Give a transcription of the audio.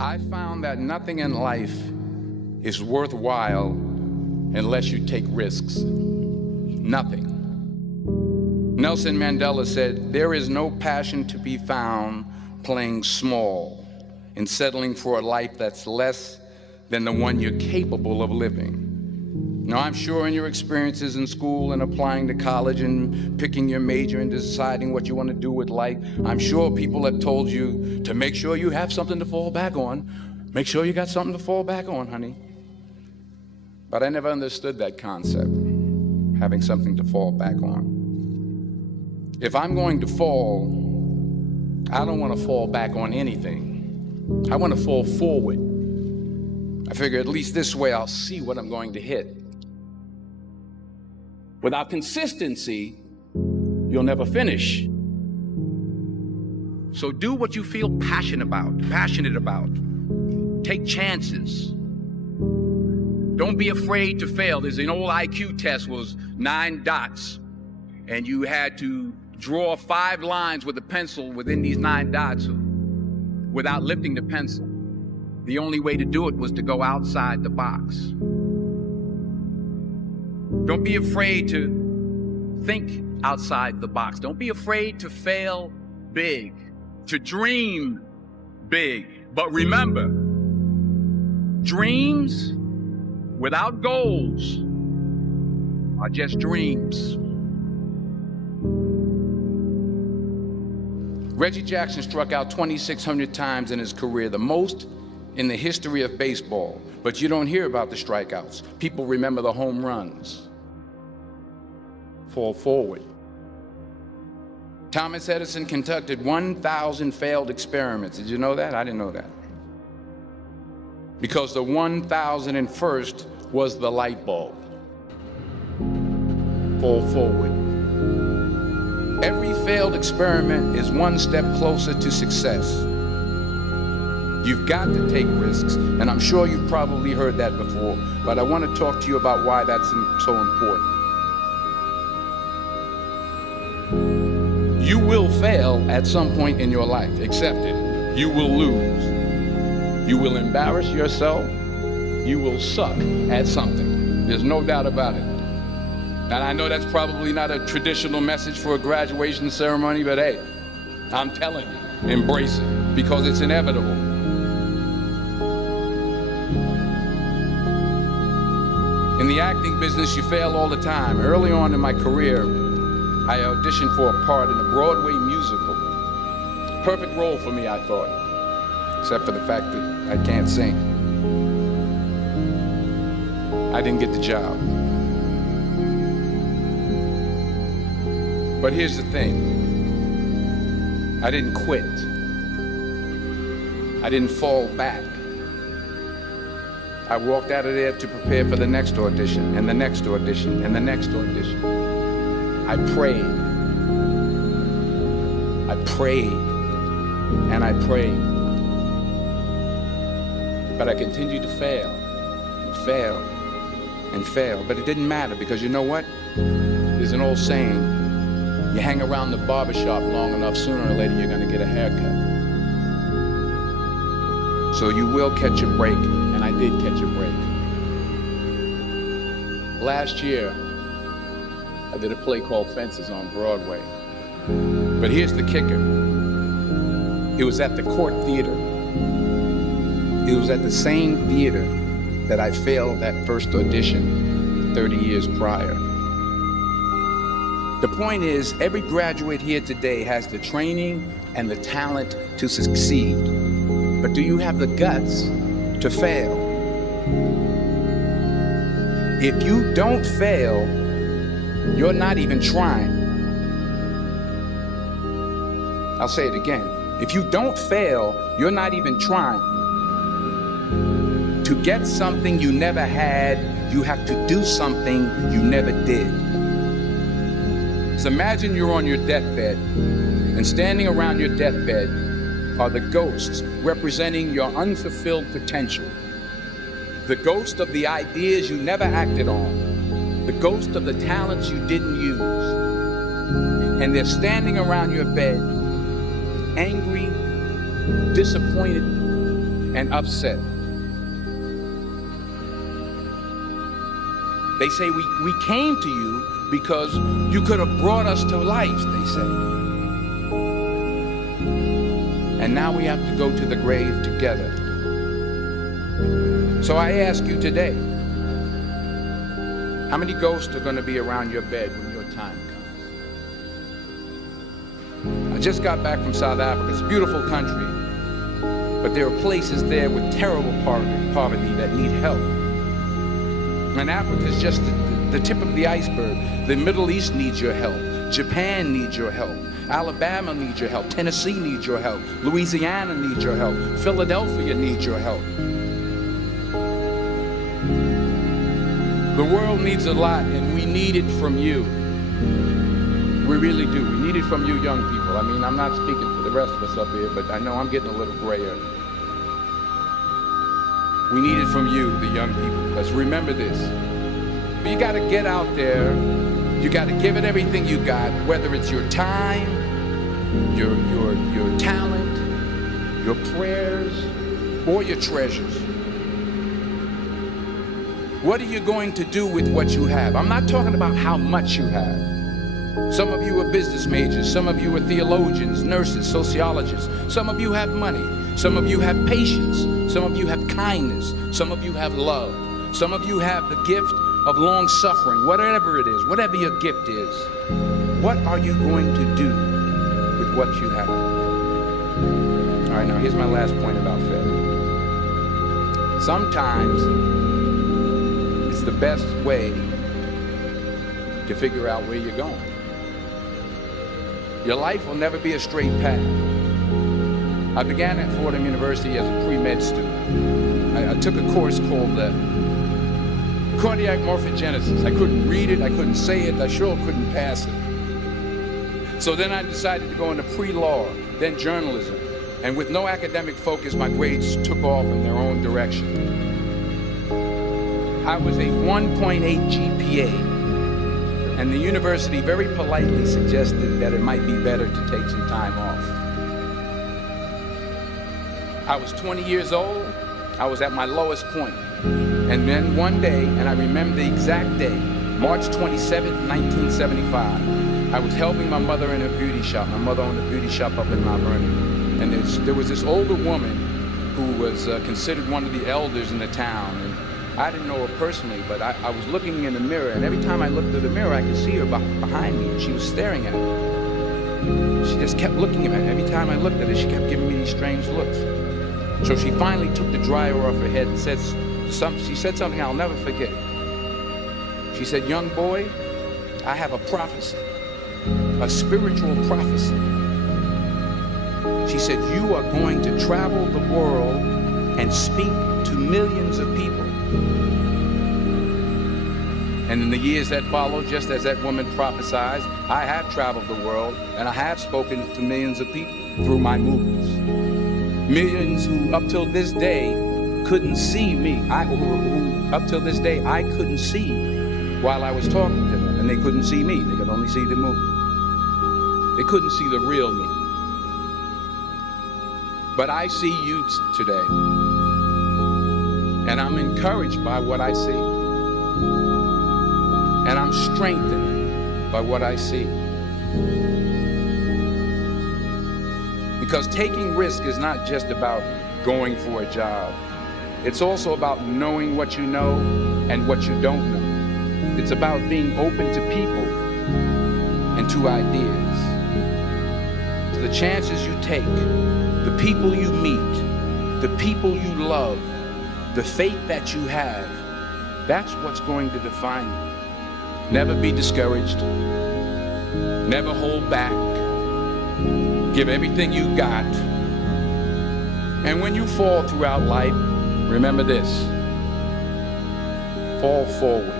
I found that nothing in life is worthwhile unless you take risks. Nothing. Nelson Mandela said, "There is no passion to be found playing small and settling for a life that's less than the one you're capable of living." Now, I'm sure in your experiences in school and applying to college and picking your major and deciding what you want to do with life, I'm sure people have told you to make sure you have something to fall back on. Make sure you got something to fall back on, honey. But I never understood that concept, having something to fall back on. If I'm going to fall, I don't want to fall back on anything. I want to fall forward. I figure at least this way I'll see what I'm going to hit. Without consistency, you'll never finish. So do what you feel passionate about. Take chances. Don't be afraid to fail. There's an old IQ test, was 9 dots, and you had to draw 5 lines with a pencil within these 9 dots without lifting the pencil. The only way to do it was to go outside the box. Don't be afraid to think outside the box. Don't be afraid to fail big, to dream big. But remember, dreams without goals are just dreams. Reggie Jackson struck out 2,600 times in his career, the most in the history of baseball. But you don't hear about the strikeouts. People remember the home runs. Fall forward. Thomas Edison conducted 1,000 failed experiments. Did you know that? I didn't know that. Because the 1,001st was the light bulb. Fall forward. Every failed experiment is one step closer to success. You've got to take risks, and I'm sure you've probably heard that before, but I want to talk to you about why that's so important. You will fail at some point in your life. Accept it. You will lose. You will embarrass yourself. You will suck at something. There's no doubt about it. And I know that's probably not a traditional message for a graduation ceremony, but hey, I'm telling you, embrace it, because it's inevitable. In the acting business, you fail all the time. Early on in my career, I auditioned for a part in a Broadway musical. Perfect role for me, I thought, except for the fact that I can't sing. I didn't get the job. But here's the thing. I didn't quit. I didn't fall back. I walked out of there to prepare for the next audition, and the next audition, and the next audition. I prayed. I prayed, and I prayed. But I continued to fail, and fail, and fail. But it didn't matter, because you know what? There's an old saying, you hang around the barbershop long enough, sooner or later you're gonna get a haircut. So you will catch a break, and I did catch a break. Last year, I did a play called Fences on Broadway. But here's the kicker. It was at the Court Theater. It was at the same theater that I failed that first audition 30 years prior. The point is, every graduate here today has the training and the talent to succeed. But do you have the guts to fail? If you don't fail, you're not even trying. I'll say it again. If you don't fail, you're not even trying. To get something you never had, you have to do something you never did. So imagine you're on your deathbed, and standing around your deathbed are the ghosts representing your unfulfilled potential. The ghost of the ideas you never acted on. The ghost of the talents you didn't use. And they're standing around your bed, angry, disappointed, and upset. They say we came to you because you could have brought us to life, they say. And now we have to go to the grave together. So I ask you today, how many ghosts are going to be around your bed when your time comes? I just got back from South Africa. It's a beautiful country, but there are places there with terrible poverty that need help. And Africa is just the tip of the iceberg. The Middle East needs your help. Japan needs your help. Alabama needs your help. Tennessee needs your help. Louisiana needs your help. Philadelphia needs your help. The world needs a lot, and we need it from you. We really do. We need it from you young people. I mean, I'm not speaking for the rest of us up here, but I know I'm getting a little grayer. We need it from you, the young people, because remember this. You got to get out there. You got to give it everything you got, whether it's your time, your talent, your prayers, or your treasures. What are you going to do with what you have? I'm not talking about how much you have. Some of you are business majors. Some of you are theologians, nurses, sociologists. Some of you have money. Some of you have patience. Some of you have kindness. Some of you have love. Some of you have the gift of long suffering, whatever it is, whatever your gift is. What are you going to do with what you have? All right, now here's my last point about failure. Sometimes it's the best way to figure out where you're going. Your life will never be a straight path. I began at Fordham University as a pre-med student. I took a course called cardiac morphogenesis. I couldn't read it, I couldn't say it, I sure couldn't pass it. So then I decided to go into pre-law, then journalism. And with no academic focus, my grades took off in their own direction. I was a 1.8 GPA, and the university very politely suggested that it might be better to take some time off. I was 20 years old. I was at my lowest point. And then one day, and I remember the exact day, March 27th, 1975, I was helping my mother in her beauty shop. My mother owned a beauty shop up in Mount Vernon. And there was this older woman who was considered one of the elders in the town. And I didn't know her personally, but I was looking in the mirror, and every time I looked at the mirror, I could see her behind me, and she was staring at me. She just kept looking at me. Every time I looked at her, she kept giving me these strange looks. So she finally took the dryer off her head and she said something I'll never forget. She said, "Young boy, I have a prophecy, a spiritual prophecy." She said, "You are going to travel the world and speak to millions of people." And in the years that followed, just as that woman prophesied, I have traveled the world and I have spoken to millions of people through my movies. Millions who up till this day couldn't see me. Who up till this day I couldn't see while I was talking to them, and they couldn't see me. They could only see the movie. They couldn't see the real me. But I see you today, and I'm encouraged by what I see, and I'm strengthened by what I see. Because taking risk is not just about going for a job. It's also about knowing what you know and what you don't know. It's about being open to people and to ideas. So the chances you take, the people you meet, the people you love, the faith that you have, that's what's going to define you. Never be discouraged. Never hold back. Give everything you got. And when you fall throughout life, remember this: fall forward.